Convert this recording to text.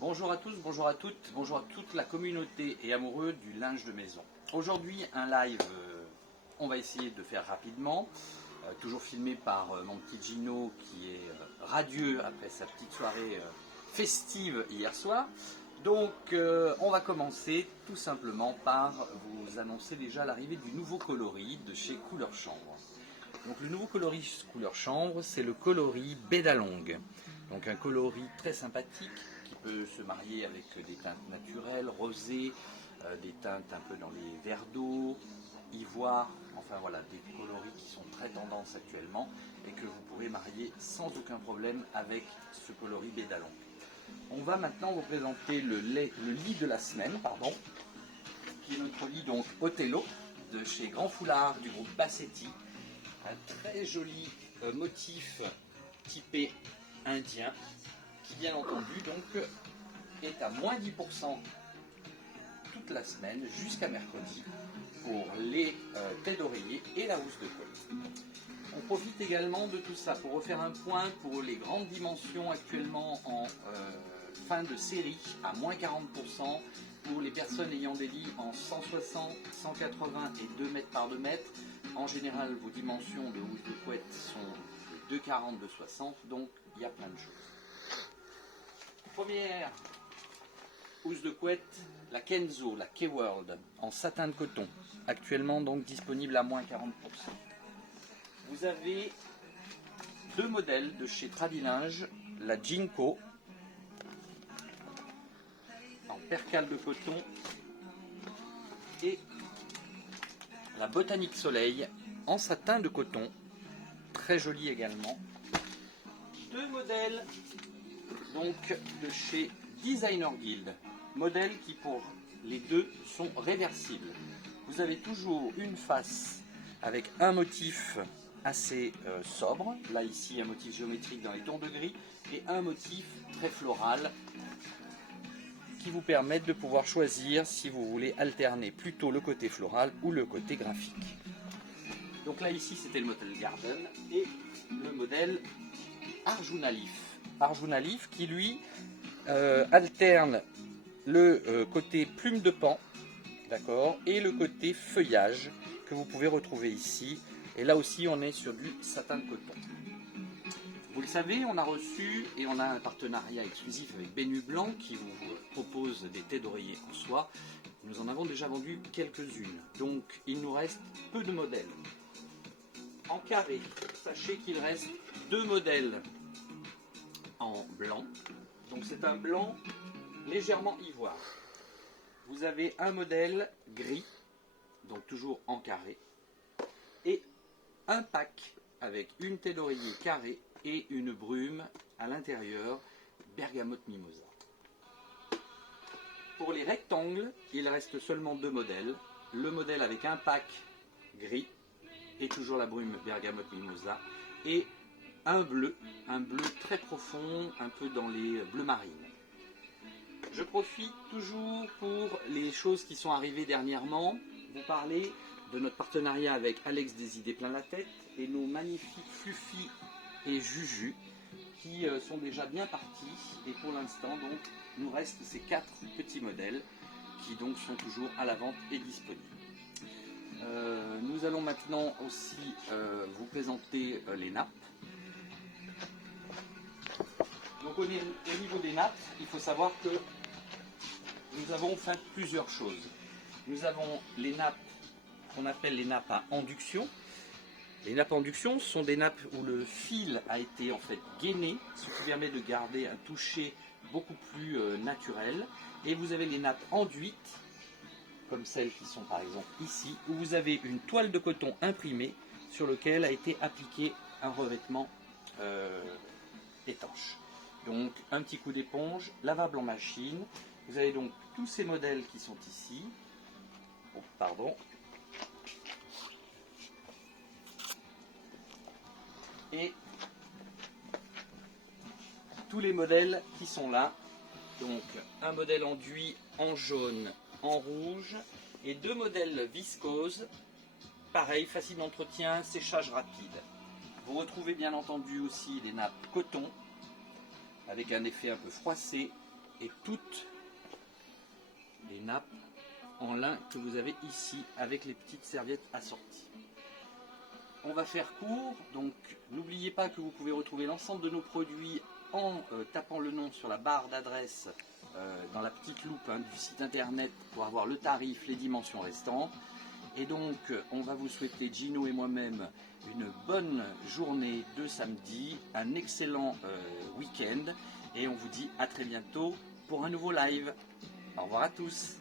Bonjour à tous, bonjour à toutes, bonjour à toute la communauté et amoureux du linge de maison. Aujourd'hui, un live, on va essayer de faire rapidement, toujours filmé par mon petit Gino qui est radieux après sa petite soirée festive hier soir. Donc, on va commencer tout simplement par vous annoncer déjà l'arrivée du nouveau coloris de chez Couleur Chambre. Donc, le nouveau coloris Couleur Chambre, c'est le coloris Bédalong. Donc, un coloris très sympathique qui peut se marier avec des teintes naturelles, rosées, des teintes un peu dans les verres d'eau, ivoire, enfin voilà, des coloris qui sont très tendance actuellement et que vous pourrez marier sans aucun problème avec ce coloris Bédalong. On va maintenant vous présenter le lit de la semaine, qui est notre lit donc Othello de chez Grand Foulard du groupe Bassetti. Un très joli motif typé indien qui bien entendu donc est à moins 10% toute la semaine jusqu'à mercredi pour les têtes d'oreiller et la housse de couette. On profite également de tout ça pour refaire un point pour les grandes dimensions actuellement en fin de série à moins 40% pour les personnes ayant des lits en 160, 180 et 2 mètres par 2 mètres. En général, vos dimensions de housse de couette sont de 2,40, de 60, donc il y a plein de choses. Première housse de couette, la Kenzo, la K-World, en satin de coton, actuellement donc disponible à moins 40%. Vous avez deux modèles de chez Tradilinge, la Jinko, en percale de coton, et la Botanique Soleil, en satin de coton, très joli également. Deux modèles donc de chez Designer Guild, modèles qui pour les deux sont réversibles. Vous avez toujours une face avec un motif assez sobre, là ici un motif géométrique dans les tons de gris, et un motif très floral qui vous permettent de pouvoir choisir si vous voulez alterner plutôt le côté floral ou le côté graphique. Donc là ici c'était le modèle Garden et le modèle Arjuna Leaf. Arjuna Leaf qui lui alterne le côté plume de pan, d'accord, et le côté feuillage que vous pouvez retrouver ici. Et là aussi on est sur du satin de coton. Vous le savez, on a reçu et on a un partenariat exclusif avec Bénu Blanc qui vous propose des têtes d'oreiller en soie. Nous en avons déjà vendu quelques-unes, donc il nous reste peu de modèles. En carré, sachez qu'il reste deux modèles en blanc, donc c'est un blanc légèrement ivoire. Vous avez un modèle gris, donc toujours en carré, et un pack avec une tête d'oreiller carrée et une brume à l'intérieur, bergamote mimosa. Pour les rectangles, il reste seulement deux modèles. Le modèle avec un pack gris et toujours la brume bergamote mimosa et un bleu très profond, un peu dans les bleus marines. Je profite toujours pour les choses qui sont arrivées dernièrement, vous parler de notre partenariat avec Alex des idées plein la tête et nos magnifiques Fluffy et Juju qui sont déjà bien partis et pour l'instant donc nous restent ces quatre petits modèles qui donc sont toujours à la vente et disponibles. Nous allons maintenant aussi vous présenter les nappes. Donc au niveau des nappes, il faut savoir que nous avons fait plusieurs choses. Nous avons les nappes qu'on appelle les nappes à induction. Les nappes à induction sont des nappes où le fil a été en fait gainé, ce qui permet de garder un toucher beaucoup plus naturel. Et vous avez les nappes enduites, comme celles qui sont par exemple ici, où vous avez une toile de coton imprimée sur laquelle a été appliqué un revêtement étanche. Donc un petit coup d'éponge, lavable en machine. Vous avez donc tous ces modèles qui sont ici. Oh, pardon. Et tous les modèles qui sont là. Donc un modèle enduit en jaune, en rouge et deux modèles viscose. Pareil, facile d'entretien, séchage rapide. Vous retrouvez bien entendu aussi des nappes coton avec un effet un peu froissé et toutes les nappes en lin que vous avez ici avec les petites serviettes assorties. On va faire court, donc n'oubliez pas que vous pouvez retrouver l'ensemble de nos produits en tapant le nom sur la barre d'adresse dans la petite loupe du site internet pour avoir le tarif, les dimensions restantes. Et donc on va vous souhaiter, Gino et moi-même, une bonne journée de samedi, un excellent week-end et on vous dit à très bientôt pour un nouveau live. Au revoir à tous.